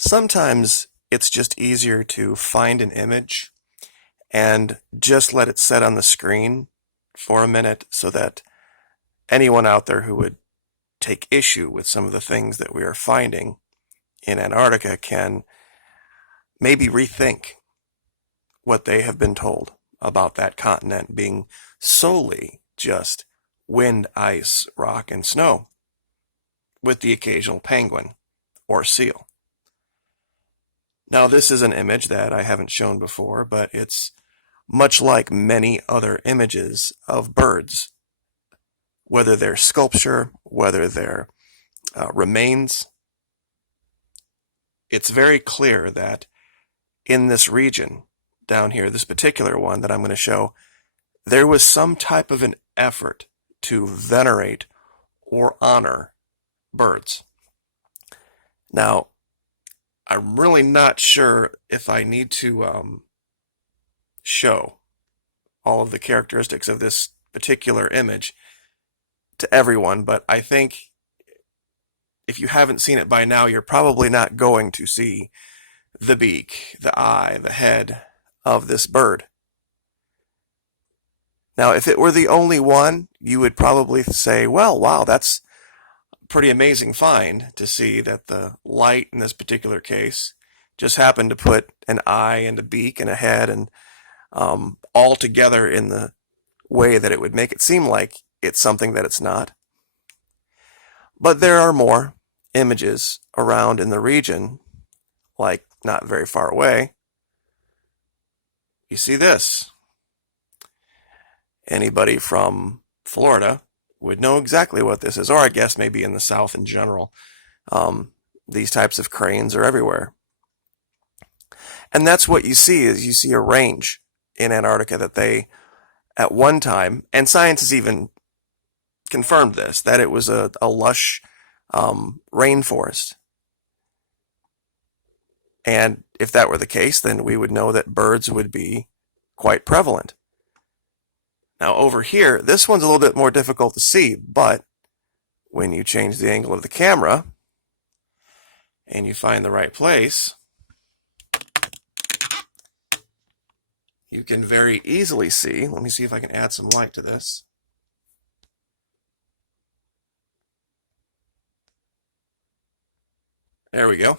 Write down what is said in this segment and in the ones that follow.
Sometimes it's just easier to find an image and just let it set on the screen for a minute so that anyone out there who would take issue with some of the things that we are finding in Antarctica can maybe rethink what they have been told about that continent being solely just wind, ice, rock, and snow, with the occasional penguin or seal. Now, this is an image that I haven't shown before, but it's much like many other images of birds, whether they're sculpture, whether they're remains. It's very clear that in this region down here, this particular one that I'm going to show, there was some type of an effort to venerate or honor birds. Now, I'm really not sure if I need to show all of the characteristics of this particular image to everyone, but I think if you haven't seen it by now, you're probably not going to see the beak, the eye, the head of this bird. Now, if it were the only one, you would probably say, well, wow, that's a pretty amazing find to see that the light in this particular case just happened to put an eye and a beak and a head and all together in the way that it would make it seem like it's something that it's not. But there are more images around in the region, like not very far away. You see this. Anybody from Florida would know exactly what this is, or I guess maybe in the South in general. These types of cranes are everywhere. And that's what you see, is you see a range in Antarctica that they, at one time, and science has even confirmed this, that it was a lush rainforest. And if that were the case, then we would know that birds would be quite prevalent. Now over here, this one's a little bit more difficult to see, but when you change the angle of the camera and you find the right place, you can very easily see. Let me see if I can add some light to this. There we go.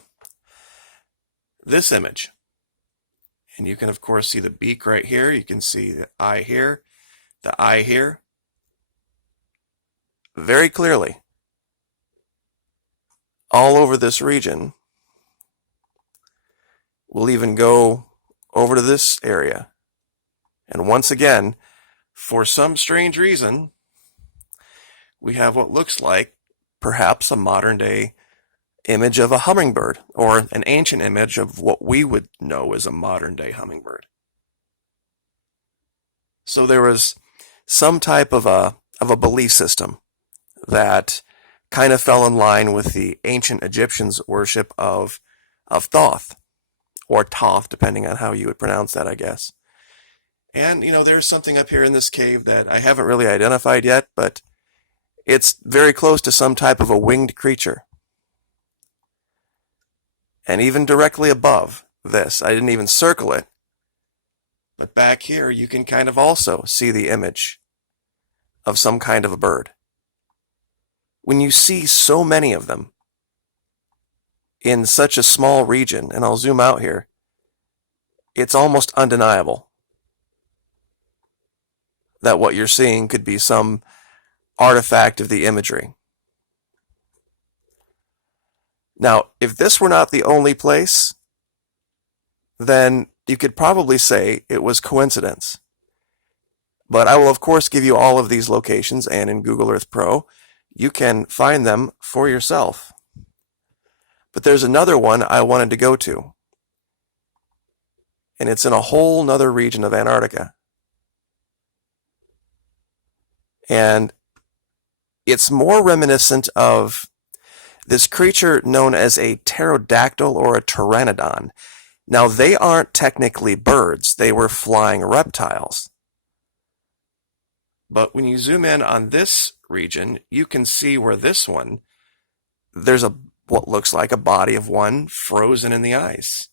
This image. And you can, of course, see the beak right here. You can see the eye here, the eye here. Very clearly. All over this region. We'll even go over to this area. And once again, for some strange reason, we have what looks like perhaps a modern day image of a hummingbird, or an ancient image of what we would know as a modern day hummingbird. So there was some type of a belief system that kind of fell in line with the ancient Egyptians' worship of Thoth, or Thoth, depending on how you would pronounce that, I guess. And, there's something up here in this cave that I haven't really identified yet, but it's very close to some type of a winged creature. And even directly above this, I didn't even circle it, but back here you can kind of also see the image of some kind of a bird. When you see so many of them in such a small region, and I'll zoom out here, it's almost undeniable that what you're seeing could be some artifact of the imagery. Now, if this were not the only place, then you could probably say it was coincidence. But I will, of course, give you all of these locations, and in Google Earth Pro, you can find them for yourself. But there's another one I wanted to go to, and it's in a whole nother region of Antarctica. And it's more reminiscent of this creature known as a pterodactyl or a pteranodon. Now, they aren't technically birds. They were flying reptiles. But when you zoom in on this region, you can see where this one, there's a what looks like a body of one frozen in the ice.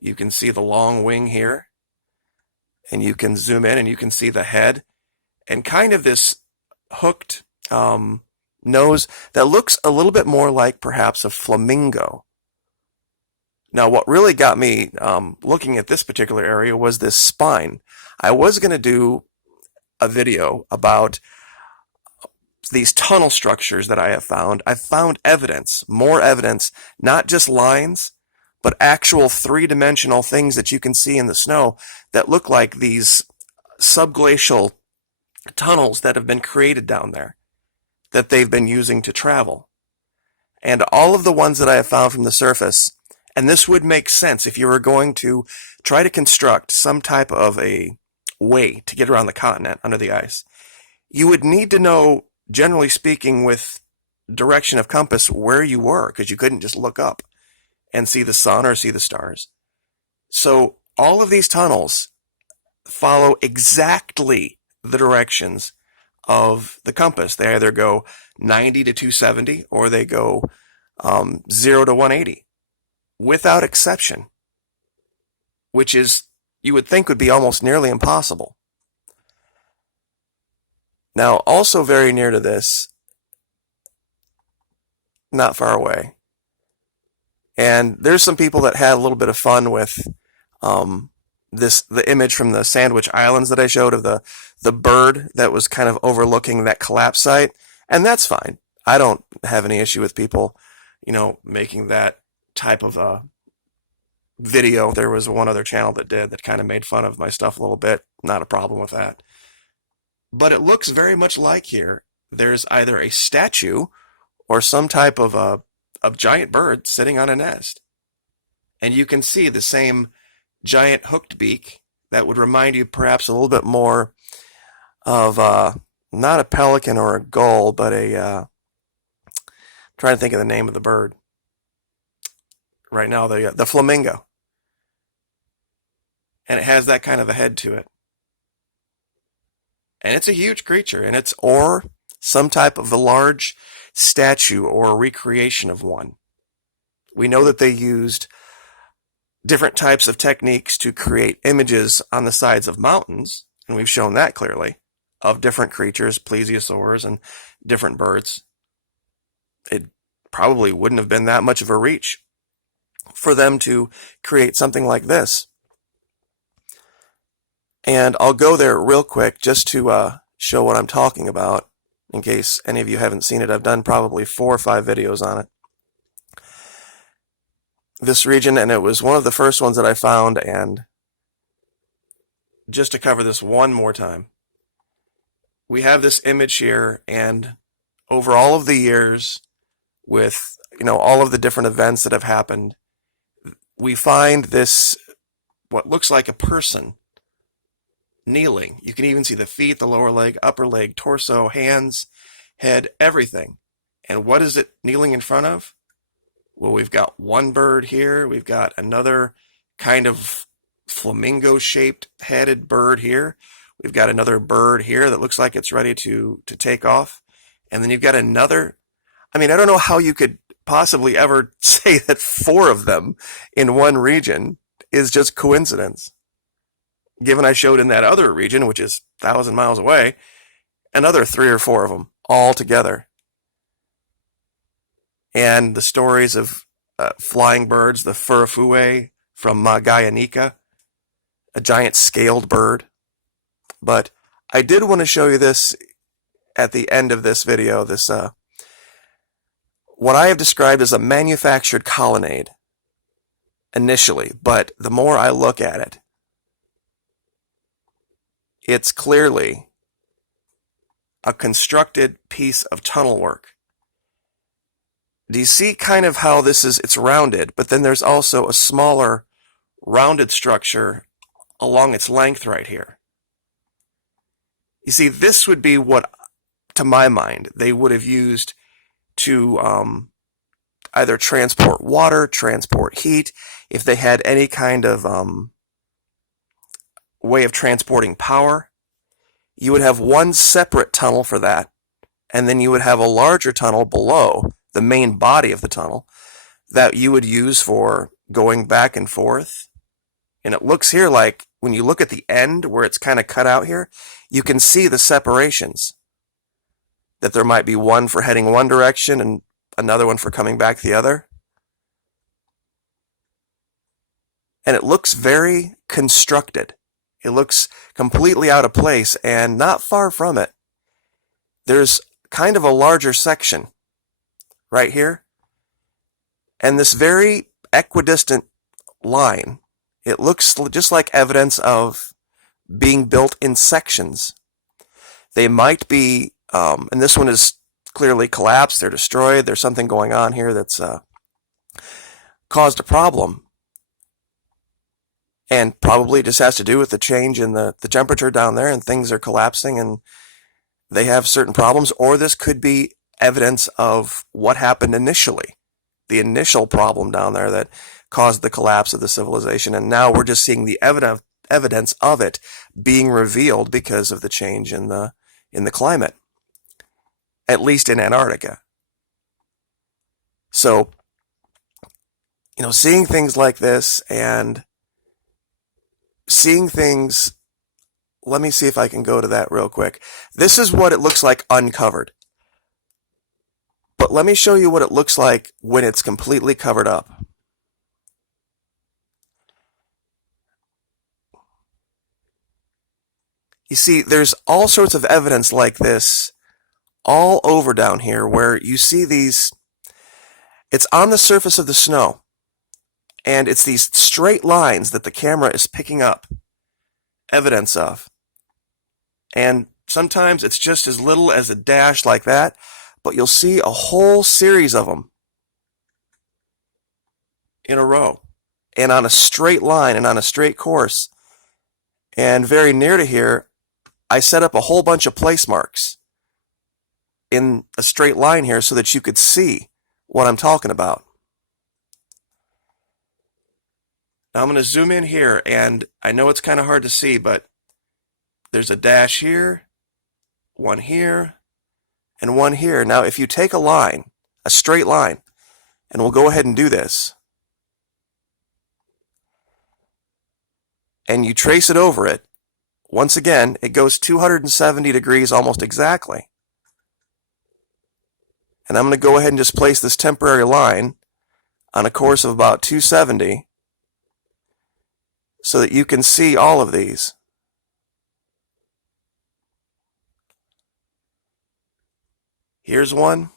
You can see the long wing here, and you can zoom in and you can see the head and kind of this hooked nose that looks a little bit more like perhaps a flamingo. Now, what really got me looking at this particular area was this spine. I was going to do a video about these tunnel structures that I have found. I've found evidence, more evidence, not just lines, but actual three-dimensional things that you can see in the snow that look like these subglacial tunnels that have been created down there that they've been using to travel. And all of the ones that I have found from the surface, and this would make sense if you were going to try to construct some type of a way to get around the continent under the ice, you would need to know, generally speaking, with direction of compass where you were, because you couldn't just look up and see the sun or see the stars. So all of these tunnels follow exactly the directions of the compass. They either go 90 to 270 or they go 0 to 180 without exception, which is, you would think, would be almost nearly impossible. Now, also very near to this, not far away, and there's some people that had a little bit of fun with the image from the Sandwich Islands that I showed of the bird that was kind of overlooking that collapse site, and that's fine. I don't have any issue with people, making that type of a video. There was one other channel that kind of made fun of my stuff a little bit. Not a problem with that. But it looks very much like here. There's either a statue or some type of a giant bird sitting on a nest. And you can see the same giant hooked beak that would remind you perhaps a little bit more of not a pelican or a gull, but I'm trying to think of the name of the bird right now, the flamingo. And it has that kind of a head to it. And it's a huge creature, and it's or some type of a large statue or a recreation of one. We know that they used different types of techniques to create images on the sides of mountains, and we've shown that clearly, of different creatures, plesiosaurs and different birds. It probably wouldn't have been that much of a reach for them to create something like this. And I'll go there real quick just to show what I'm talking about, in case any of you haven't seen it. I've done probably 4 or 5 videos on it. This region, and it was one of the first ones that I found, and just to cover this one more time, we have this image here, and over all of the years, with all of the different events that have happened, we find this, what looks like a person, kneeling. You can even see the feet, the lower leg, upper leg, torso, hands, head, everything. And what is it kneeling in front of? Well, we've got one bird here. We've got another kind of flamingo-shaped headed bird here. We've got another bird here that looks like it's ready to take off. And then you've got another. I mean, I don't know how you could possibly ever say that 4 of them in one region is just coincidence. Given I showed in that other region, which is 1,000 miles away, another 3 or 4 of them all together. And the stories of flying birds, the furafue from Magallanica, a giant scaled bird. But I did want to show you this at the end of this video, this what I have described as a manufactured colonnade initially, but the more I look at it, it's clearly a constructed piece of tunnel work. Do you see kind of how this is, it's rounded, but then there's also a smaller rounded structure along its length right here. You see, this would be what, to my mind, they would have used to either transport water, transport heat, if they had any kind of way of transporting power. You would have one separate tunnel for that, and then you would have a larger tunnel below the main body of the tunnel that you would use for going back and forth. And it looks here like when you look at the end where it's kind of cut out here, you can see the separations. That there might be one for heading one direction and another one for coming back the other. And it looks very constructed. It looks completely out of place, and not far from it, there's kind of a larger section right here. And this very equidistant line, it looks just like evidence of being built in sections. They might be, and this one is clearly collapsed, they're destroyed, there's something going on here that's caused a problem. And probably just has to do with the change in the temperature down there, and things are collapsing and they have certain problems. Or this could be evidence of what happened initially, the initial problem down there that caused the collapse of the civilization. And now we're just seeing the evidence of it being revealed because of the change in the climate, at least in Antarctica. So, seeing things like this and seeing things, let me see if I can go to that real quick. This is what it looks like uncovered. But let me show you what it looks like when it's completely covered up. You see, there's all sorts of evidence like this all over down here where you see these, it's on the surface of the snow. And it's these straight lines that the camera is picking up evidence of. And sometimes it's just as little as a dash like that, but you'll see a whole series of them in a row and on a straight line and on a straight course. And very near to here, I set up a whole bunch of place marks in a straight line here so that you could see what I'm talking about. Now I'm going to zoom in here, and I know it's kind of hard to see, but there's a dash here, one here, and one here. Now if you take a line, a straight line, and we'll go ahead and do this, and you trace it over it, once again, it goes 270 degrees almost exactly. And I'm going to go ahead and just place this temporary line on a course of about 270. So that you can see all of these. Here's one.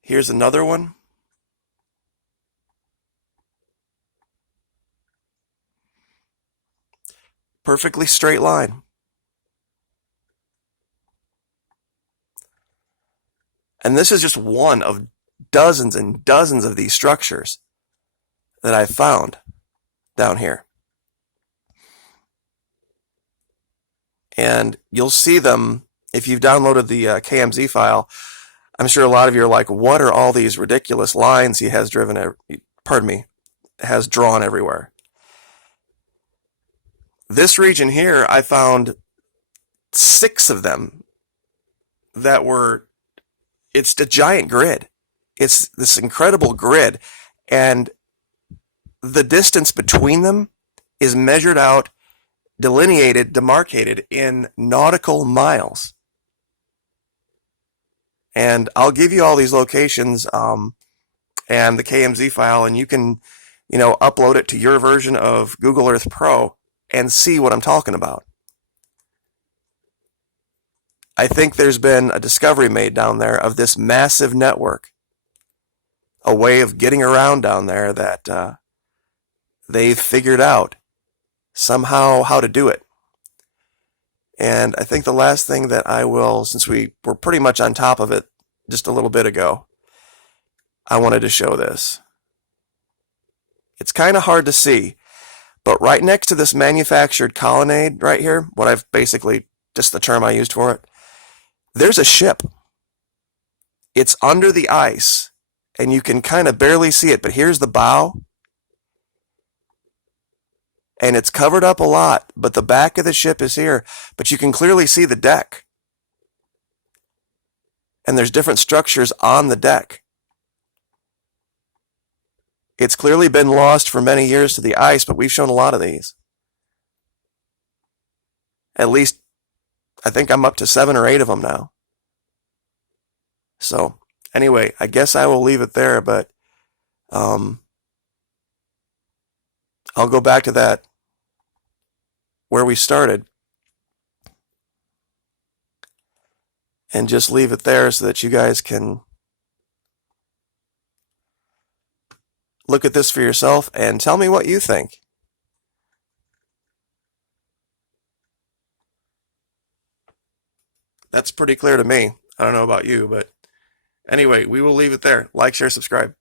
Here's another one. Perfectly straight line. And this is just one of dozens and dozens of these structures that I've found down here. And you'll see them if you've downloaded the KMZ file. I'm sure a lot of you are like, what are all these ridiculous lines he has has drawn everywhere? This region here, I found 6 of them that were, it's a giant grid. It's this incredible grid, and the distance between them is measured out, delineated, demarcated in nautical miles. And I'll give you all these locations and the KMZ file, and you can, upload it to your version of Google Earth Pro and see what I'm talking about. I think there's been a discovery made down there of this massive network, a way of getting around down there that they've figured out somehow how to do it. And I think the last thing that I will, since we were pretty much on top of it just a little bit ago, I wanted to show this. It's kind of hard to see, but right next to this manufactured colonnade right here, what I've basically, just the term I used for it, there's a ship. It's under the ice, and you can kind of barely see it, but here's the bow. And it's covered up a lot, but the back of the ship is here. But you can clearly see the deck. and there's different structures on the deck. It's clearly been lost for many years to the ice, but we've shown a lot of these. At least, I think I'm up to 7 or 8 of them now. So, anyway, I guess I will leave it there, but I'll go back to that where we started and just leave it there so that you guys can look at this for yourself and tell me what you think. That's pretty clear to me. I don't know about you, but anyway, we will leave it there. Like, share, subscribe.